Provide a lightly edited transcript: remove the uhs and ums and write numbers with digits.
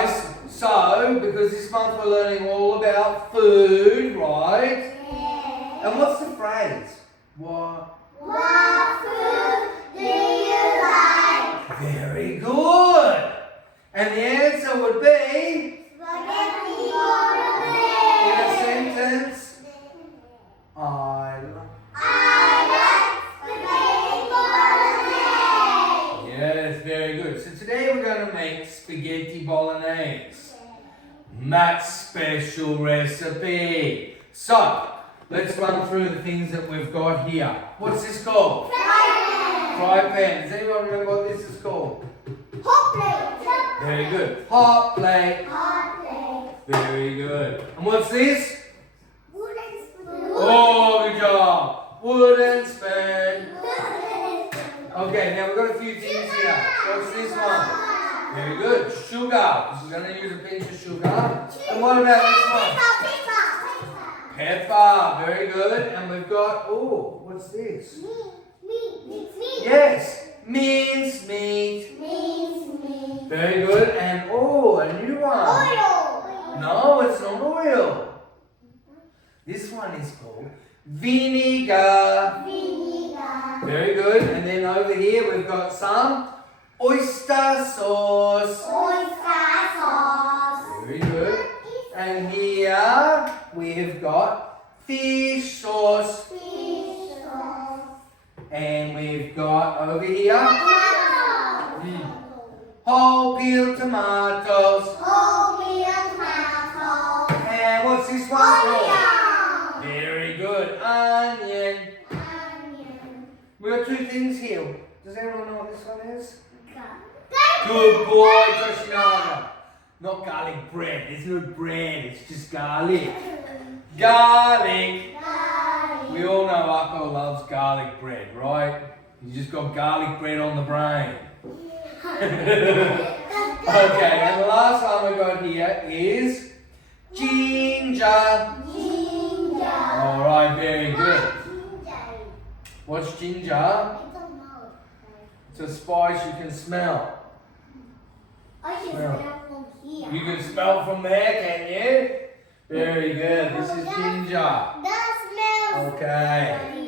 guys, so because this month we're learning all about food, right? Yeah. And what's the phrase? What? What food do you like? Very good. And the answer would be, Spaghetti in a bolognese. sentence, I I like spaghetti bolognese. Yes, very good. So today we're going to make spaghetti bolognese. Matt's special recipe. So, let's run through the things that we've got here. What's this called? Fry pan. Does anyone remember what this is called? Hot plate. Very good. Hot plate. Hot plate. Very good. And what's this? Wooden spoon. Oh, good job. Wooden spoon. Wooden spoon. Okay, now we've got a few things here. What's this one? Very good. Sugar. So we're going to use a pinch of sugar. And what about this one? Pepper. Very good. And we've got, oh, what's this? Meat. Yes, minced meat. Meat. Very good. And oh, a new one. Oil. No, it's not oil. This one is called vinegar. Vinegar. Very good. And then over here we've got some oyster sauce. Oyster sauce. Very good. And here we've got fish sauce. Fish sauce. And we've got over here Tomato. whole peeled tomatoes. Whole milk tomato. And what's this one called? Onion. Very good. Onion. Onion. We've got two things here. Does anyone know what this one is? Garlic. Good boy, Yoshinaga. Not garlic bread. There's no bread. It's just garlic. Garlic. Garlic. We all know Akko loves garlic bread, right? You just got garlic bread on the brain. Okay, and the last one we got here is ginger. Ginger. Alright, very good. Ginger. What's ginger? I don't know. It's a spice you can smell. I can smell from here. You can smell from there, can you? Very good. This is ginger. That smells Okay.